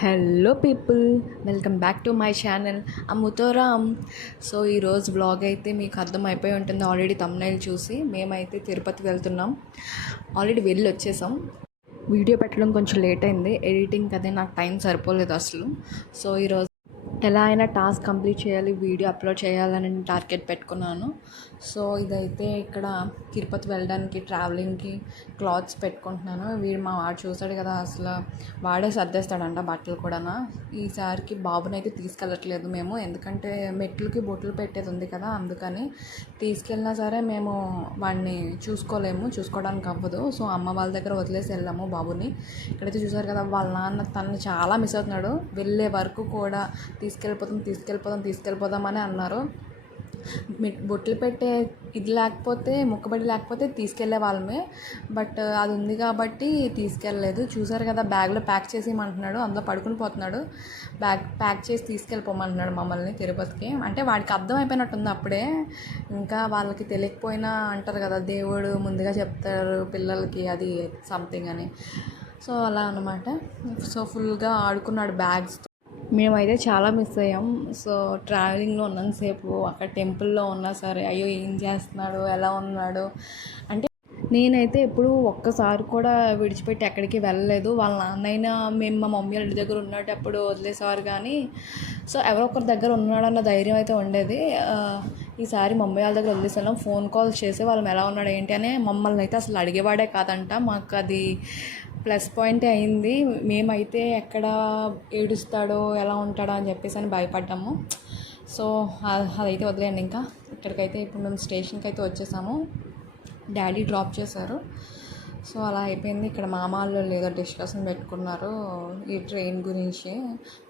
Hello people, welcome back to my channel అమ్ముతోరామ్. So ఈరోజు vlog అయితే మీకు అర్థమైపోయి ఉంటుంది ఆల్రెడీ థంబ్నెయిల్ చూసి. మేమైతే తిరుపతి వెళ్తున్నాం. ఆల్రెడీ వెళ్ళి వచ్చేసాం. వీడియో పెట్టడం కొంచెం లేట్ అయింది, ఎడిటింగ్ అదే నాకు టైం సరిపోలేదు అసలు. సో ఈరోజు ఎలా అయినా టాస్క్ కంప్లీట్ చేయాలి, వీడియో అప్లోడ్ చేయాలని టార్గెట్ పెట్టుకున్నాను. సో ఇదైతే ఇక్కడ తిరుపతి వెళ్ళడానికి ట్రావెలింగ్కి క్లాత్స్ పెట్టుకుంటున్నాను. వీడు మా వాడు చూసాడు కదా, అసలు వాడే సర్దేస్తాడంట బట్టలు కూడా. ఈసారికి బాబునైతే తీసుకెళ్ళట్లేదు మేము, ఎందుకంటే మెట్లకి బొట్లు పెట్టేది ఉంది కదా, అందుకని. తీసుకెళ్ళినా సరే మేము వాడిని చూసుకోవడానికి అవ్వదు. సో అమ్మ వాళ్ళ దగ్గర వదిలేసి వెళ్ళాము బాబుని. ఇక్కడైతే చూసారు కదా, వాళ్ళ నాన్న తనని చాలా మిస్ అవుతున్నాడు. వెళ్ళే వరకు కూడా తీసుకెళ్ళిపోదాం అని అన్నారు. బొట్లు పెట్టే ఇది లేకపోతే, మొక్కబడి లేకపోతే తీసుకెళ్లే వాళ్ళమే. బట్ అది ఉంది కాబట్టి తీసుకెళ్ళలేదు. చూసారు కదా, బ్యాగ్లో ప్యాక్ చేసి ఇమ్మంటున్నాడు, అందులో పడుకుని పోతున్నాడు. బ్యాగ్ ప్యాక్ చేసి తీసుకెళ్ళిపోమంటున్నాడు మమ్మల్ని తిరుపతికి. అంటే వాడికి అర్థం అయిపోయినట్టుంది అప్పుడే. ఇంకా వాళ్ళకి తెలియకపోయినా అంటారు కదా, దేవుడు ముందుగా చెప్తారు పిల్లలకి అది సంథింగ్ అని. సో అలా అన్నమాట. సో ఫుల్గా ఆడుకున్నాడు బ్యాగ్స్తో. మేమైతే చాలా మిస్ అయ్యాం. సో ట్రావెలింగ్లో ఉన్నంతసేపు అక్కడ టెంపుల్లో ఉన్నా సరే, అయ్యో ఏం చేస్తున్నాడు, ఎలా ఉన్నాడు అంటే, నేనైతే ఎప్పుడు ఒక్కసారి కూడా విడిచిపెట్టి ఎక్కడికి వెళ్ళలేదు. వాళ్ళ నాన్నైనా మేము మా మమ్మీ వాళ్ళ దగ్గర ఉన్నప్పుడు వదిలేసేవారు, కానీ సో ఎవరో ఒకరి దగ్గర ఉన్నాడన్న ధైర్యం అయితే ఉండేది. ఈసారి మమ్మీ వాళ్ళ దగ్గర వదిలేసాను. ఫోన్ కాల్స్ చేసి వాళ్ళని ఎలా ఉన్నాడు ఏంటి అని మమ్మల్ని అయితే అసలు అడిగేవాడే కాదంట. మాకు అది ప్లస్ పాయింటే అయింది. మేమైతే ఎక్కడ ఏడుస్తాడో ఎలా ఉంటాడో అని చెప్పేసి అని భయపడ్డాము. సో అదైతే వదిలేయండి. ఇంకా ఇక్కడికైతే ఇప్పుడు మేము స్టేషన్కి అయితే వచ్చేసాము. డాడీ డ్రాప్ చేశారు. సో అలా అయిపోయింది. ఇక్కడ మామాళ్ళు ఏదో డిస్కషన్ పెట్టుకున్నారు ఈ ట్రైన్ గురించి.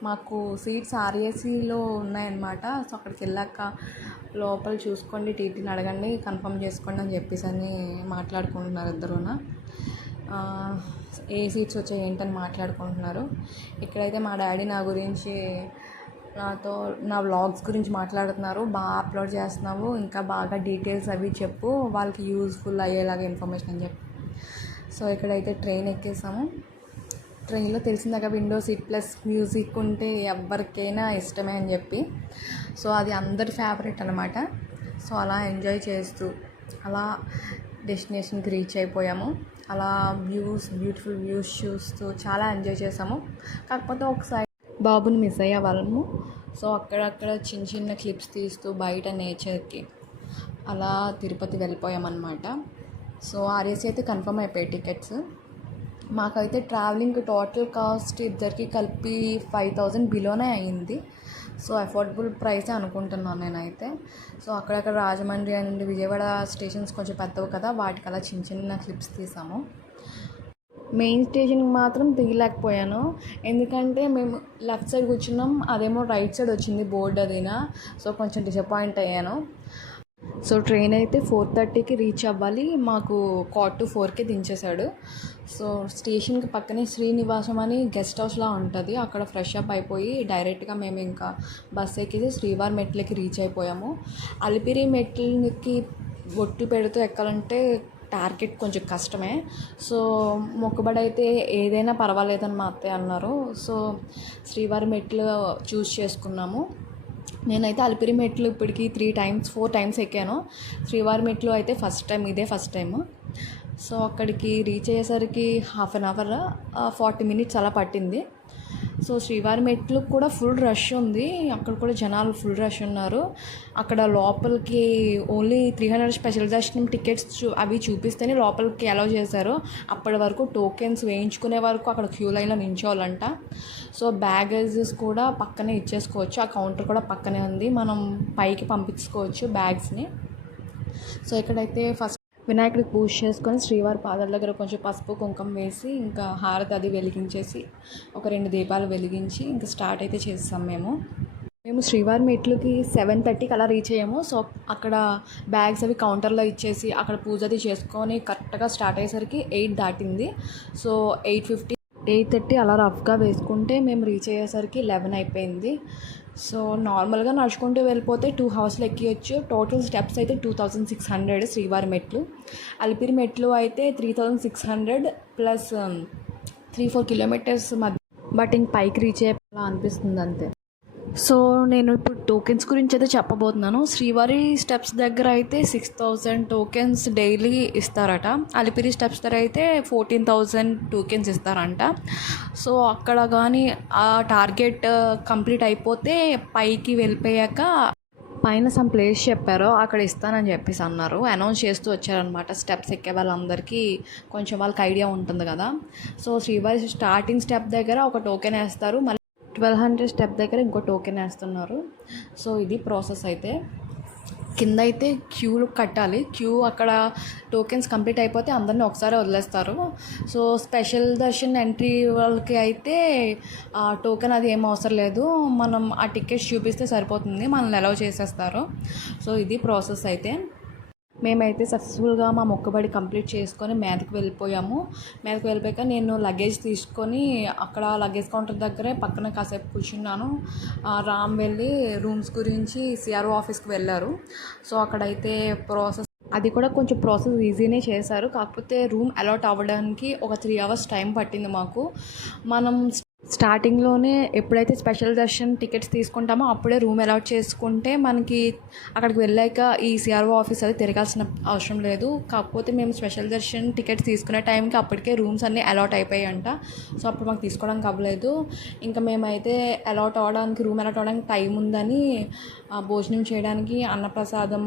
మాకు సీట్స్ ఆర్ఏసీలో ఉన్నాయన్నమాట. సో అక్కడికి వెళ్ళాక లోపల చూసుకోండి, టీటీని అడగండి, కన్ఫర్మ్ చేసుకోండి అని చెప్పేసి అని మాట్లాడుకుంటున్నారు ఇద్దరున. ఏ సీట్స్ వచ్చాయి ఏంటని మాట్లాడుకుంటున్నారు. ఇక్కడైతే మా డాడీ నా గురించి, నాతో నా వ్లాగ్స్ గురించి మాట్లాడుతున్నారు. బాగా అప్లోడ్ చేస్తున్నావు, ఇంకా బాగా డీటెయిల్స్ అవి చెప్పు, వాళ్ళకి యూజ్ఫుల్ అయ్యేలాగా ఇన్ఫర్మేషన్ అని చెప్పి. సో ఇక్కడైతే ట్రైన్ ఎక్కేసాము. ట్రైన్లో తెలిసిందాక విండో సీట్ ప్లస్ మ్యూజిక్ ఉంటే ఎవరికైనా ఇష్టమే అని చెప్పి. సో అది అందరి ఫేవరెట్ అనమాట. సో అలా ఎంజాయ్ చేస్తూ అలా డెస్టినేషన్కి రీచ్ అయిపోయాము. అలా బ్యూటిఫుల్ వ్యూస్ చూస్తూ చాలా ఎంజాయ్ చేసాము. కాకపోతే ఒకసారి బాబుని మిస్ అయ్యే వాళ్ళము. సో అక్కడక్కడ చిన్న క్లిప్స్ తీస్తూ బయట నేచర్కి అలా తిరుపతి వెళ్ళిపోయామన్నమాట. సో ఆర్ఏసీ అయితే కన్ఫర్మ్ అయిపోయాయి టికెట్స్. మాకైతే ట్రావెలింగ్ టోటల్ కాస్ట్ ఇద్దరికి కలిపి 5,000 బిలోనే అయింది. సో అఫోర్డబుల్ ప్రైసే అనుకుంటున్నాను నేనైతే. సో అక్కడక్కడ రాజమండ్రి అండ్ విజయవాడ స్టేషన్స్ కొంచెం పెద్దవి కదా, వాటికి అలా చిన్న క్లిప్స్ తీసాము. మెయిన్ స్టేషన్కి మాత్రం దిగలేకపోయాను, ఎందుకంటే మేము లెఫ్ట్ సైడ్ కూర్చున్నాం, అదేమో రైట్ సైడ్ వచ్చింది బోర్డు అదినా. సో కొంచెం డిసప్పాయింట్ అయ్యాను. సో ట్రైన్ అయితే 4:30కి రీచ్ అవ్వాలి, మాకు 4:45కి దించేశాడు. సో స్టేషన్కి పక్కనే శ్రీనివాసం అని గెస్ట్ హౌస్లా ఉంటుంది. అక్కడ ఫ్రెష్ అప్ అయిపోయి డైరెక్ట్గా మేము ఇంకా బస్ ఎక్కితే శ్రీవారి మెట్లకి రీచ్ అయిపోయాము. అలిపిరి మెట్లకి బొట్టు పెడుతూ ఎక్కాలంటే టార్గెట్ కొంచెం కష్టమే. సో మొక్కుబడి అయితే ఏదైనా పర్వాలేదని మా అత్తయ్య అన్నారు. సో శ్రీవారి మెట్లు చూస్ చేసుకున్నాము. నేనైతే అలిపిరి మెట్లు ఇప్పటికి 4 టైమ్స్ ఎక్కాను. శ్రీవారి మెట్లు అయితే ఇదే ఫస్ట్ టైం. సో అక్కడికి రీచ్ అయ్యేసరికి హాఫ్ అన్ అవర్ 40 మినిట్స్ అలా పట్టింది. సో శ్రీవారి మెట్లు కూడా ఫుల్ రష్ ఉంది, అక్కడ కూడా జనాలు ఫుల్ రష్ ఉన్నారు. అక్కడ లోపలికి ఓన్లీ 300 స్పెషల్ దర్శనం టికెట్స్ అవి చూపిస్తేనే లోపలికి అలౌ చేశారు. అప్పటి వరకు టోకెన్స్ వేయించుకునే వరకు అక్కడ క్యూ లైన్లో నించోవాలంట. సో బ్యాగేజెస్ కూడా పక్కనే ఇచ్చేసుకోవచ్చు, ఆ కౌంటర్ కూడా పక్కనే ఉంది, మనం పైకి పంపించుకోవచ్చు బ్యాగ్స్ని. సో ఇక్కడైతే ఫస్ట్ వినాయకుడికి పూజ చేసుకొని శ్రీవారి పాదాల దగ్గర కొంచెం పసుపు కుంకుమ వేసి ఇంకా హారతి అది వెలిగించేసి ఒక 2 దీపాలు వెలిగించి ఇంకా స్టార్ట్ అయితే చేస్తాం మేము శ్రీవారి మెట్లుకి 7:30కి అలా రీచ్ అయ్యాము. సో అక్కడ బ్యాగ్స్ అవి కౌంటర్లో ఇచ్చేసి అక్కడ పూజ అది చేసుకొని కరెక్ట్గా స్టార్ట్ అయ్యేసరికి 8 దాటింది. సో 8:30 అలా రఫ్గా వేసుకుంటే మేము రీచ్ అయ్యేసరికి 11 అయిపోయింది. సో నార్మల్గా నడుచుకుంటూ వెళ్ళిపోతే 2 అవర్స్లో ఎక్కియచ్చు. టోటల్ స్టెప్స్ అయితే 2600 శ్రీవారి మెట్లు. అలిపిరి మెట్లు అయితే 3600 ప్లస్ 3-4 కిలోమీటర్స్ బట్ ఇంక పైకి రీచ్ అయ్యేలా అనిపిస్తుంది అంతే. సో నేను ఇప్పుడు టోకెన్స్ గురించి అయితే చెప్పబోతున్నాను. శ్రీవారి స్టెప్స్ దగ్గర అయితే 6,000 టోకెన్స్ డైలీ ఇస్తారట. అలిపిరి స్టెప్స్ దగ్గర అయితే 14,000 టోకెన్స్ ఇస్తారంట. సో అక్కడ కానీ ఆ టార్గెట్ కంప్లీట్ అయిపోతే పైకి వెళ్ళిపోయాక పైన సమ్ ప్లేస్ చెప్పారో అక్కడ ఇస్తానని చెప్పేసి అన్నారు. అనౌన్స్ చేస్తూ వచ్చారనమాట. స్టెప్స్ ఎక్కే వాళ్ళందరికీ కొంచెం వాళ్ళకి ఐడియా ఉంటుంది కదా. సో శ్రీవారి స్టార్టింగ్ స్టెప్ దగ్గర ఒక టోకెన్ వేస్తారు, మళ్ళీ 1200 స్టెప్ దగ్గర ఇంకో టోకెన్ వేస్తున్నారు. సో ఇది ప్రాసెస్. అయితే కింద అయితే క్యూలు కట్టాలి. క్యూ అక్కడ టోకెన్స్ కంప్లీట్ అయిపోతే అందరినీ ఒకసారి వదిలేస్తారు. సో స్పెషల్ దర్శన్ ఎంట్రీ వాళ్ళకి అయితే టోకెన్ అది ఏం అవసరం లేదు, మనం ఆ టికెట్స్ చూపిస్తే సరిపోతుంది, మనల్ని అలౌ చేసేస్తారు. సో ఇది ప్రాసెస్. అయితే మేమైతే సక్సెస్ఫుల్గా మా మొక్కుబడి కంప్లీట్ చేసుకొని మీదకి వెళ్ళిపోయాము. మీదకి వెళ్ళిపోయాక నేను లగేజ్ తీసుకొని అక్కడ లగేజ్ కౌంటర్ దగ్గరే పక్కన కాసేపు కూర్చున్నాను. రామ్ వెళ్ళి రూమ్స్ గురించి సిఆర్ఓ ఆఫీస్కి వెళ్ళారు. సో అక్కడైతే ప్రాసెస్ అది కూడా కొంచెం ప్రాసెస్ ఈజీనే చేశారు. కాకపోతే రూమ్ అలాట్ అవ్వడానికి ఒక 3 hours టైం పట్టింది మాకు. మనం స్టార్టింగ్లోనే ఎప్పుడైతే స్పెషల్ దర్శన్ టికెట్స్ తీసుకుంటామో అప్పుడే రూమ్ అలాట్ చేసుకుంటే మనకి అక్కడికి వెళ్ళాక ఈ సిఆర్ఓ ఆఫీస్ అది తిరగాల్సిన అవసరం లేదు. కాకపోతే మేము స్పెషల్ దర్శన్ టికెట్స్ తీసుకునే టైంకి అప్పటికే రూమ్స్ అన్నీ అలాట్ అయిపోయాయంట. సో అప్పుడు మాకు తీసుకోవడానికి అవ్వలేదు. ఇంకా మేమైతే రూమ్ అలాట్ అవ్వడానికి టైం ఉందని భోజనం చేయడానికి అన్నప్రసాదం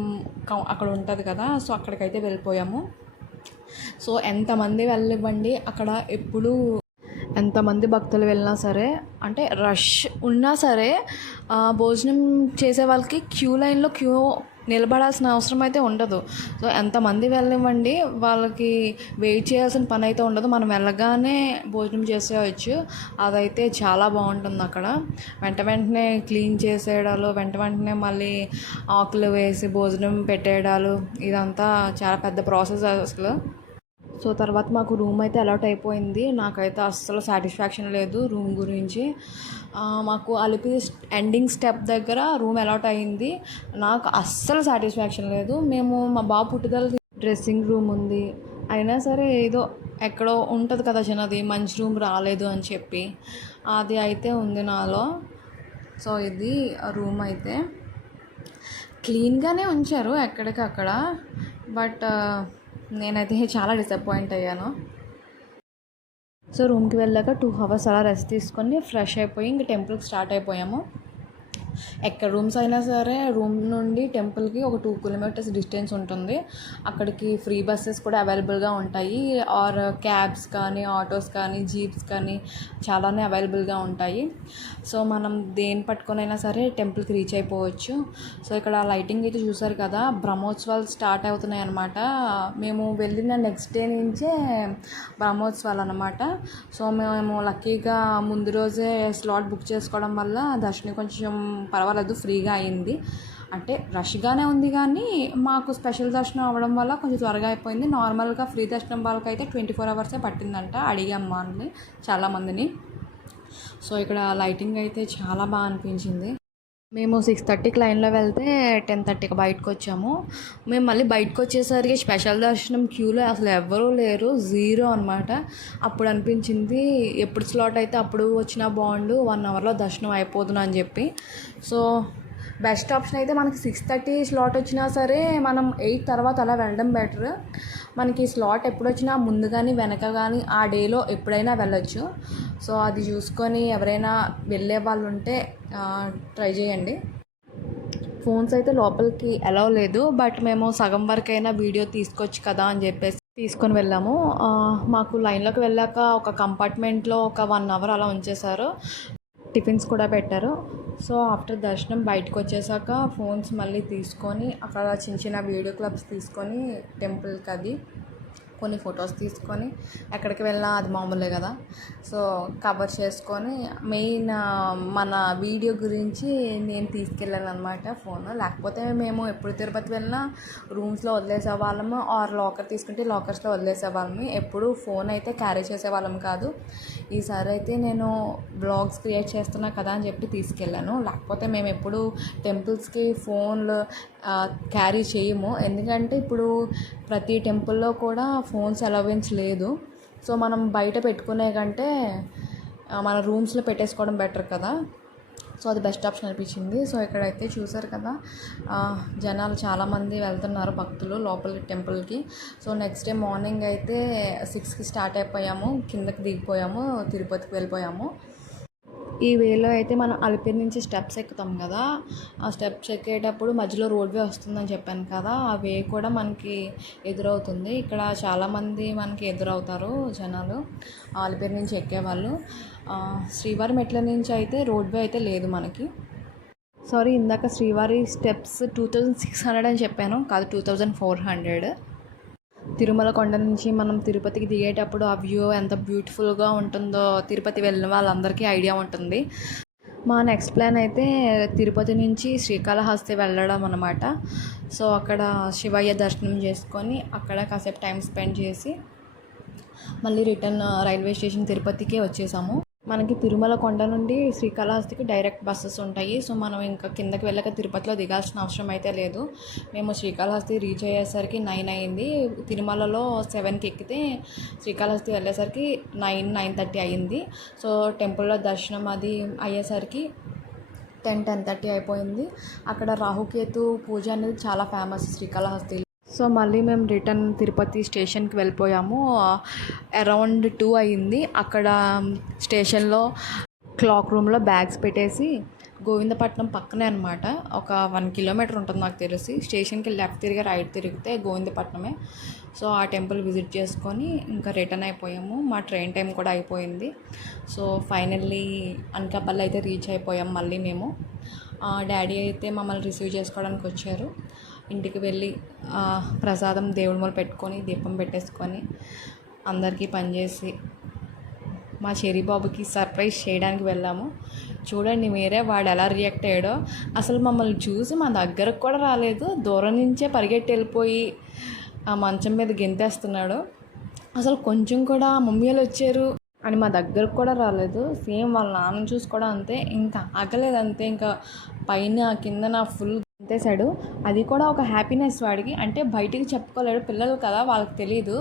అక్కడ ఉంటుంది కదా, సో అక్కడికైతే వెళ్ళిపోయాము. సో ఎంతమంది వెళ్ళివ్వండి, అక్కడ ఎప్పుడు ఎంతమంది భక్తులు వెళ్ళినా సరే, అంటే రష్ ఉన్నా సరే భోజనం చేసే వాళ్ళకి క్యూ లైన్లో నిలబడాల్సిన అవసరం అయితే ఉండదు. సో ఎంతమంది వెళ్ళనివ్వండి, వాళ్ళకి వెయిట్ చేయాల్సిన పని అయితే ఉండదు. మనం వెళ్ళగానే భోజనం చేసేయచ్చు. అదైతే చాలా బాగుంటుంది. అక్కడ వెంటనే క్లీన్ చేసేయడాలు, వెంటనే మళ్ళీ ఆకులు వేసి భోజనం పెట్టేయడాలు, ఇదంతా చాలా పెద్ద ప్రాసెస్ అసలు. సో తర్వాత మాకు రూమ్ అయితే అలాట్ అయిపోయింది. నాకైతే అస్సలు సాటిస్ఫాక్షన్ లేదు రూమ్ గురించి. మాకు అలిపిరి ఎండింగ్ స్టెప్ దగ్గర రూమ్ అలాట్ అయింది, నాకు అస్సలు సాటిస్ఫాక్షన్ లేదు. మేము మా బాబు పుట్టుదల డ్రెస్సింగ్ రూమ్ ఉంది, అయినా సరే ఏదో ఎక్కడో ఉంటుంది కదా చిన్నది, మంచి రూమ్ రాలేదు అని చెప్పి అది అయితే ఉంది నాలో. సో ఇది రూమ్ అయితే క్లీన్గానే ఉంచారు ఎక్కడికక్కడ, బట్ నేనైతే చాలా డిసప్పాయింట్ అయ్యాను. సో రూమ్కి వెళ్ళాక 2 hours అలా రెస్ట్ తీసుకొని ఫ్రెష్ అయిపోయి ఇంక టెంపుల్కి స్టార్ట్ అయిపోయాము. ఎక్కడ రూమ్స్ అయినా సరే రూమ్ నుండి టెంపుల్కి ఒక 2 kilometers డిస్టెన్స్ ఉంటుంది. అక్కడికి ఫ్రీ బస్సెస్ కూడా అవైలబుల్గా ఉంటాయి, ఆర్ క్యాబ్స్ కానీ ఆటోస్ కానీ జీప్స్ కానీ చాలానే అవైలబుల్గా ఉంటాయి. సో మనం దేని పట్టుకొనైనా సరే టెంపుల్కి రీచ్ అయిపోవచ్చు. సో ఇక్కడ లైటింగ్ అయితే చూసారు కదా, బ్రహ్మోత్సవాలు స్టార్ట్ అవుతున్నాయి అన్నమాట. మేము వెళ్ళిన నెక్స్ట్ డే నుంచే బ్రహ్మోత్సవాలు అన్నమాట. సో మేము లక్కీగా ముందు రోజే స్లాట్ బుక్ చేసుకోవడం వల్ల దర్శనం కొంచెం పర్వాలేదు, ఫ్రీగా అయింది. అంటే రష్గానే ఉంది కానీ మాకు స్పెషల్ దర్శనం అవ్వడం వల్ల కొంచెం త్వరగా అయిపోయింది. నార్మల్గా ఫ్రీ దర్శనం వాళ్ళకైతే 24 hours పట్టిందంట. అడిగాం వాళ్ళని, చాలామందిని. సో ఇక్కడ లైటింగ్ అయితే చాలా బాగా అనిపించింది. మేము 6:30కి లైన్లో వెళ్తే 10:30కి బయటకు వచ్చాము. మేము మళ్ళీ బయటకు వచ్చేసరికి స్పెషల్ దర్శనం క్యూలో అసలు ఎవ్వరూ లేరు, 0 అనమాట. అప్పుడు అనిపించింది ఎప్పుడు స్లాట్ అయితే అప్పుడు వచ్చినా బాగుండు, 1 hourలో దర్శనం అయిపోదును అని చెప్పి. సో బెస్ట్ ఆప్షన్ అయితే మనకి 6:30 స్లాట్ వచ్చినా సరే మనం 8 తర్వాత అలా వెళ్ళడం బెటర్. మనకి స్లాట్ ఎప్పుడు వచ్చినా ముందు కానీ వెనక కానీ ఆ డేలో ఎప్పుడైనా వెళ్ళొచ్చు. సో అది చూసుకొని ఎవరైనా వెళ్ళే వాళ్ళు ఉంటే ట్రై చేయండి. ఫోన్స్ అయితే లోపలికి అలౌ లేదు, బట్ మేము సగం వరకైనా వీడియో తీసుకోవచ్చు కదా అని చెప్పేసి తీసుకొని వెళ్ళాము. మాకు లైన్లోకి వెళ్ళాక ఒక కంపార్ట్మెంట్లో ఒక 1 hour అలా ఉంచేశారు, టిఫిన్స్ కూడా పెట్టారు. సో ఆఫ్టర్ దర్శనం బయటకు వచ్చేసాక ఫోన్స్ మళ్ళీ తీసుకొని అక్కడ చిన్న వీడియో క్లిప్స్ తీసుకొని టెంపుల్కి అది కొన్ని ఫొటోస్ తీసుకొని ఎక్కడికి వెళ్ళినా అది మామూలే కదా, సో కవర్ చేసుకొని మెయిన్ మన వీడియో గురించి నేను తీసుకెళ్ళాను అనమాట ఫోన్. లేకపోతే మేము ఎప్పుడు తిరుపతి వెళ్ళినా రూమ్స్లో వదిలేసే వాళ్ళము, ఆర్ లాకర్ తీసుకుంటే లాకర్స్లో వదిలేసే వాళ్ళము, ఎప్పుడు ఫోన్ అయితే క్యారీ చేసేవాళ్ళం కాదు. ఈసారి అయితే నేను బ్లాగ్స్ క్రియేట్ చేస్తున్నా కదా అని చెప్పి తీసుకెళ్ళాను. లేకపోతే మేము ఎప్పుడు టెంపుల్స్కి ఫోన్లు క్యారీ చేయము, ఎందుకంటే ఇప్పుడు ప్రతి టెంపుల్లో కూడా ఫోన్స్ అలవెన్స్ లేదు. సో మనం బయట పెట్టుకునే కంటే మన రూమ్స్లో పెట్టేసుకోవడం బెటర్ కదా. సో అది బెస్ట్ ఆప్షన్ అనిపించింది. సో ఇక్కడైతే చూసారు కదా, జనాలు చాలామంది వెళ్తున్నారు, భక్తులు లోపలికి టెంపుల్కి. సో నెక్స్ట్ డే మార్నింగ్ అయితే 6కి స్టార్ట్ అయిపోయాము, కిందకి దిగిపోయాము, తిరుపతికి వెళ్ళిపోయాము. ఈ వేలో అయితే మనం అలిపిరి నుంచి స్టెప్స్ ఎక్కుతాం కదా, ఆ స్టెప్స్ ఎక్కేటప్పుడు మధ్యలో రోడ్వే వస్తుందని చెప్పాను కదా, ఆ వే కూడా మనకి ఎదురవుతుంది. ఇక్కడ చాలామంది మనకి ఎదురవుతారు జనాలు అలిపిరి నుంచి ఎక్కేవాళ్ళు. శ్రీవారి మెట్ల నుంచి అయితే రోడ్వే అయితే లేదు మనకి. సారీ, ఇందాక శ్రీవారి స్టెప్స్ 2600 అని చెప్పాను, కాదు 2400. తిరుమల కొండ నుంచి మనం తిరుపతికి దిగేటప్పుడు ఆ వ్యూ ఎంత బ్యూటిఫుల్గా ఉంటుందో తిరుపతి వెళ్ళిన వాళ్ళందరికీ ఐడియా ఉంటుంది. మా నెక్స్ట్ ప్లాన్ అయితే తిరుపతి నుంచి శ్రీకాళహస్తి వెళ్ళడం అనమాట. సో అక్కడ శివయ్య దర్శనం చేసుకొని అక్కడ కాసేపు టైం స్పెండ్ చేసి మళ్ళీ రిటర్న్ రైల్వే స్టేషన్ తిరుపతికే వచ్చేసాము. మనకి తిరుమల కొండ నుండి శ్రీకాళహస్తికి డైరెక్ట్ బస్సెస్ ఉంటాయి. సో మనం ఇంకా కిందకి వెళ్ళక తిరుపతిలో దిగాల్సిన అవసరం అయితే లేదు. మేము శ్రీకాళహస్తి రీచ్ అయ్యేసరికి 9 అయింది. తిరుమలలో 7కి ఎక్కితే శ్రీకాళహస్తి వెళ్ళేసరికి 9:30 అయింది. సో టెంపుల్లో దర్శనం అది అయ్యేసరికి 10:30 అయిపోయింది. అక్కడ రాహుకేతు పూజ అనేది చాలా ఫేమస్ శ్రీకాళహస్తిలో. సో మళ్ళీ మేము రిటర్న్ తిరుపతి స్టేషన్కి వెళ్ళిపోయాము. అరౌండ్ 2 అయింది. అక్కడ స్టేషన్లో క్లాక్ రూమ్లో బ్యాగ్స్ పెట్టేసి, గోవిందపట్నం పక్కనే అనమాట, ఒక 1 కిలోమీటర్ ఉంటుంది నాకు తెలిసి. స్టేషన్కి లెఫ్ట్ తిరిగి రైట్ తిరిగితే గోవిందపట్నమే. సో ఆ టెంపుల్ విజిట్ చేసుకొని ఇంకా రిటర్న్ అయిపోయాము. మా ట్రైన్ టైం కూడా అయిపోయింది. సో ఫైనల్లీ అనకాపల్లి అయితే రీచ్ అయిపోయాం మళ్ళీ మేము. డాడీ అయితే మమ్మల్ని రిసీవ్ చేసుకోవడానికి వచ్చారు. ఇంటికి వెళ్ళి ప్రసాదం దేవుడి మూల పెట్టుకొని దీపం పెట్టేసుకొని అందరికీ పనిచేసి మా చెరి బాబుకి సర్ప్రైజ్ చేయడానికి వెళ్ళాము. చూడండి మీరే వాడు ఎలా రియాక్ట్ అయ్యాడో. అసలు మమ్మల్ని చూసి మా దగ్గరకు కూడా రాలేదు, దూరం నుంచే పరిగెట్టి వెళ్ళిపోయి ఆ మంచం మీద గెంతేస్తున్నాడు. అసలు కొంచెం కూడా మమ్మీలు వచ్చారు అని మా దగ్గరకు కూడా రాలేదు. సేమ్ వాళ్ళ నాన్న చూసి కూడా అంతే, ఇంకా ఆగలేదు అంతే, ఇంకా పైన కింద ఫుల్ గెంతేశాడు. అది కూడా ఒక హ్యాపీనెస్ వాడికి, అంటే బయటికి చెప్పుకోలేడు, పిల్లలు కదా వాళ్ళకి తెలియదు.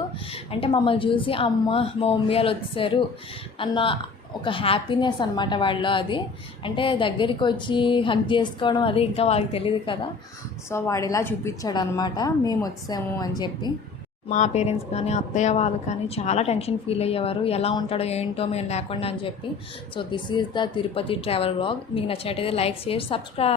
అంటే మమ్మల్ని చూసి అమ్మ మా మమ్మీ వాళ్ళు వచ్చారు అన్న ఒక హ్యాపీనెస్ అనమాట వాళ్ళలో. అది అంటే దగ్గరికి వచ్చి హగ్ చేసుకోవడం అది ఇంకా వాళ్ళకి తెలియదు కదా. సో వాడు ఇలా చూపించాడు అనమాట మేము వచ్చాము అని చెప్పి. మా పేరెంట్స్ కానీ అత్తయ్య వాళ్ళు కానీ చాలా టెన్షన్ ఫీల్ అయ్యేవారు, ఎలా ఉంటాడో ఏంటో మేము లేకుండా అని చెప్పి. So this is the Tirupati travel vlog. మీకు నచ్చినట్టయితే లైక్, షేర్, సబ్స్క్రైబ్.